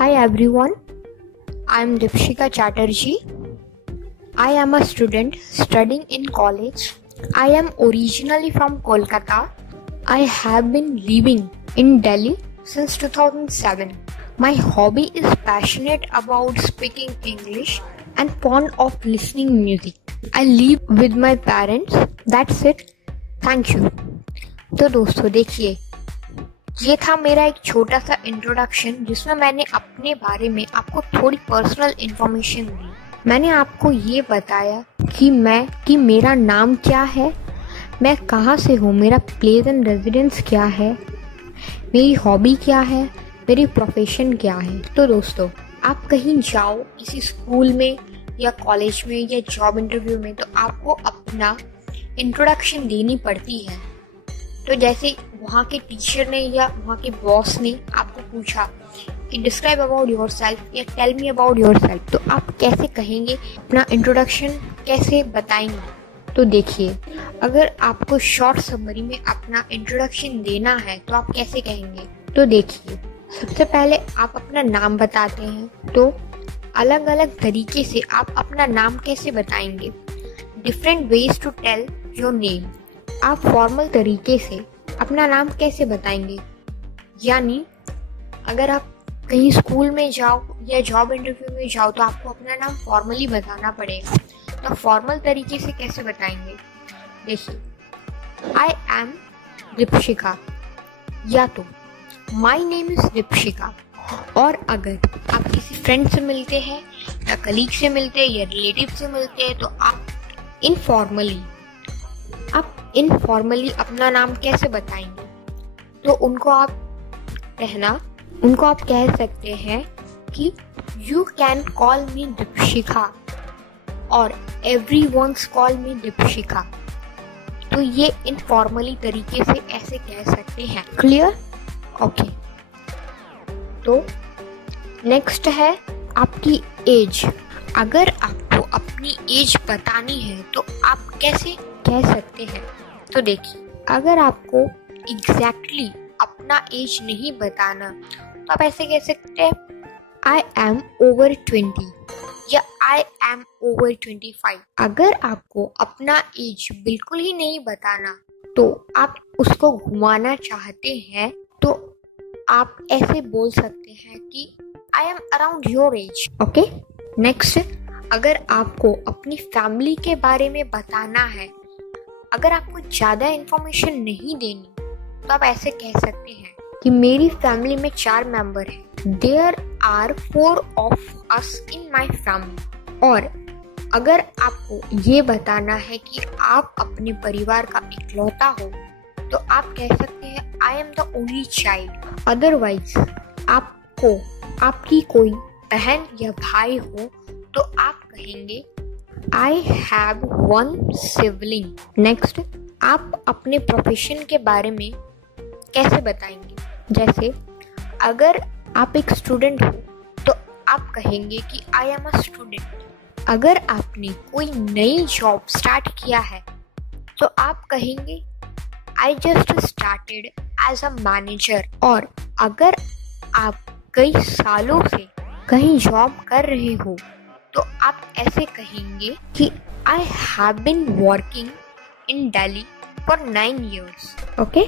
Hi everyone, I am Dipshika Chatterjee. I am a student studying in college. I am originally from Kolkata. I have been living in Delhi since 2007. My hobby is passionate about speaking English and fond of listening music. I live with my parents. That's it. Thank you. तो दोस्तों देखिए, ये था मेरा एक छोटा सा introduction जिसमें मैंने अपने बारे में आपको थोड़ी पर्सनल इन्फॉर्मेशन दी। मैंने आपको ये बताया कि मेरा नाम क्या है, मैं कहाँ से हूँ, मेरा प्लेस एंड रेजिडेंस क्या है, मेरी हॉबी क्या है, मेरी प्रोफेशन क्या है। तो दोस्तों, आप कहीं जाओ किसी स्कूल में या कॉलेज में या जॉब इंटरव्यू में, तो आपको अपना इंट्रोडक्शन देनी पड़ती है। तो जैसे वहाँ के टीचर ने या वहाँ के बॉस ने आपको पूछा कि डिस्क्राइब अबाउट योरसेल्फ या टेल मी अबाउट योरसेल्फ, तो आप कैसे कहेंगे, अपना इंट्रोडक्शन कैसे बताएंगे। तो देखिए, अगर आपको शॉर्ट समरी में अपना इंट्रोडक्शन देना है तो आप कैसे कहेंगे। तो देखिए, सबसे पहले आप अपना नाम बताते हैं, तो अलग अलग तरीके से आप अपना नाम कैसे बताएंगे। Different ways to tell your name. आप फॉर्मल तरीके से अपना नाम कैसे बताएंगे, यानी अगर आप कहीं स्कूल में जाओ या जॉब इंटरव्यू में जाओ तो आपको अपना नाम फॉर्मली बताना पड़ेगा। तो फॉर्मल तरीके से कैसे बताएंगे, देखिए, आई एम दीपशिका, या तो माई नेम इज दीपशिका। और अगर आप किसी फ्रेंड से मिलते हैं या कलीग से मिलते हैं या रिलेटिव से मिलते हैं, तो आप इनफॉर्मली अपना नाम कैसे बताएंगे। तो उनको आप कह सकते हैं कि यू कैन कॉल मी दीपशिका और एवरीवन्स कॉल मी दीपशिका। तो ये इनफॉर्मली तरीके से ऐसे कह सकते हैं। क्लियर? ओके। तो नेक्स्ट है आपकी एज। अगर आपको अपनी एज बतानी है तो आप कैसे कह सकते हैं। तो देखिए, अगर आपको एग्जैक्टली अपना एज नहीं बताना तो आप ऐसे कह सकते हैं आई एम ओवर 20 या आई एम ओवर 25। अगर आपको अपना एज बिल्कुल ही नहीं बताना तो आप उसको घुमाना चाहते हैं तो आप ऐसे बोल सकते हैं कि I am around your age. Okay. Next, अगर आपको अपनी फैमिली के बारे में बताना है, अगर आपको ज़्यादा इन्फॉर्मेशन नहीं देनी तो आप ऐसे कह सकते हैं कि मेरी फैमिली में 4 मेंबर हैं। There are 4 of us in my family. और अगर आपको ये बताना है कि आप अपने परिवार का इकलौता हो तो आप कह सकते हैं I am the only child. Otherwise आपको आपकी कोई बहन या भाई हो तो आप कहेंगे I have one sibling. Next, आप अपने प्रोफेशन के बारे में कैसे बताएंगे। जैसे अगर आप एक स्टूडेंट हो तो आप कहेंगे कि I am a student। अगर आपने कोई नई जॉब स्टार्ट किया है तो आप कहेंगे I just started as a manager। और अगर आप कई सालों से कहीं जॉब कर रहे हो तो आप ऐसे कहेंगे कि I have been working in Delhi for 9 years। Okay.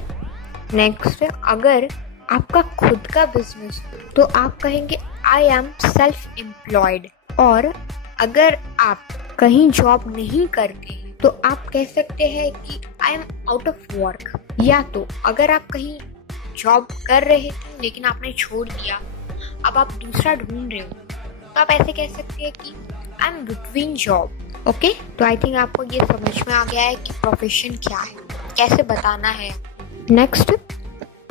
Next, अगर आपका खुद का बिजनेस तो आप कहेंगे आई एम सेल्फ एम्प्लॉयड। और अगर आप कहीं जॉब नहीं करते हैं तो आप कह सकते हैं कि I am out of work. या तो अगर आप कहीं जॉब कर रहे थे लेकिन आपने छोड़ दिया, अब आप दूसरा ढूंढ रहे हो, तो आप ऐसे कह सकते हैं कि I am between job. Okay. तो आई थिंक आपको ये समझ में आ गया है कि प्रोफेशन क्या है, कैसे बताना है। नेक्स्ट,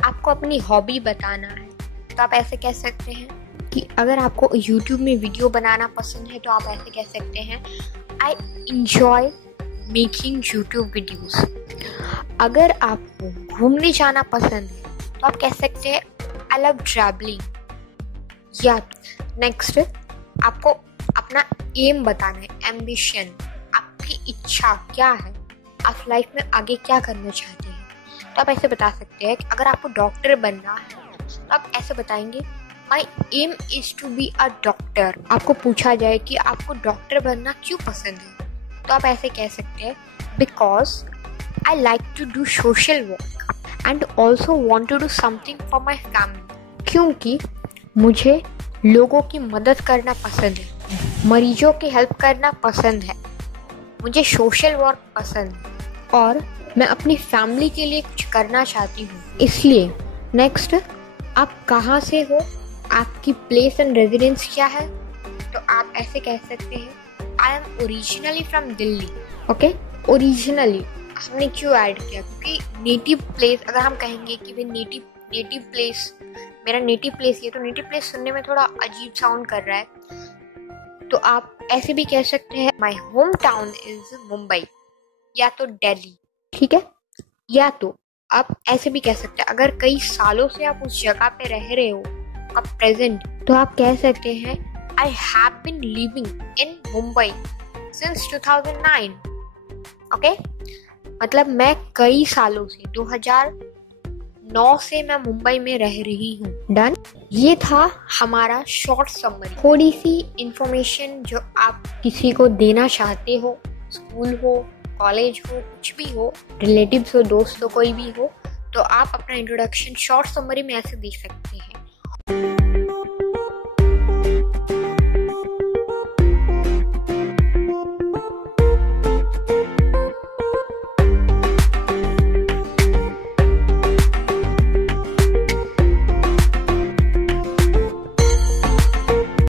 आपको अपनी हॉबी बताना है तो आप ऐसे कह सकते हैं कि अगर आपको यूट्यूब में वीडियो बनाना पसंद है तो आप ऐसे कह सकते हैं I enjoy making YouTube videos. अगर आपको घूमने जाना पसंद है तो आप कह सकते हैं आई लव ट्रैवलिंग। या नेक्स्ट, आपको अपना एम बताना है, एम्बिशन, आपकी इच्छा क्या है, आप लाइफ में आगे क्या करना चाहते हैं। तो आप ऐसे बता सकते हैं कि अगर आपको डॉक्टर बनना है तो आप ऐसे बताएंगे my aim is to be a doctor. आपको पूछा जाए कि आपको डॉक्टर बनना क्यों पसंद है, तो आप ऐसे कह सकते हैं because I like to do social work and also want to do something for my family. क्योंकि मुझे लोगों की मदद करना पसंद है, मरीजों की हेल्प करना पसंद है, मुझे सोशल वर्क पसंद है और मैं अपनी फैमिली के लिए कुछ करना चाहती हूँ। इसलिए नेक्स्ट, आप कहाँ से हो, आपकी प्लेस एंड रेजिडेंस क्या है, तो आप ऐसे कह सकते हैं I am originally from Delhi. Okay, originally हमने क्यों ऐड किया, क्योंकि नेटिव प्लेस अगर हम कहेंगे कि भाई नेटिव प्लेस, मेरा नेटिव प्लेस ये, तो नेटिव प्लेस सुनने में थोड़ा अजीब साउंड कर रहा है, तो आप ऐसे भी कह सकते हैं my home town is Mumbai या तो दिल्ली। ठीक है, या तो आप ऐसे भी कह सकते हैं अगर कई सालों से आप उस जगह पे रह रहे हो, आप प्रेजेंट, तो आप कह सकते हैं I have been living in Mumbai since 2009। Okay, मतलब मैं कई सालों से 2009 से मैं मुंबई में रह रही हूँ। डन। ये था हमारा शॉर्ट समरी, थोड़ी सी इंफॉर्मेशन जो आप किसी को देना चाहते हो, स्कूल हो, कॉलेज हो, कुछ भी हो, रिलेटिव्स हो, दोस्त हो, कोई भी हो, तो आप अपना इंट्रोडक्शन शॉर्ट समरी में ऐसे दे सकते हैं।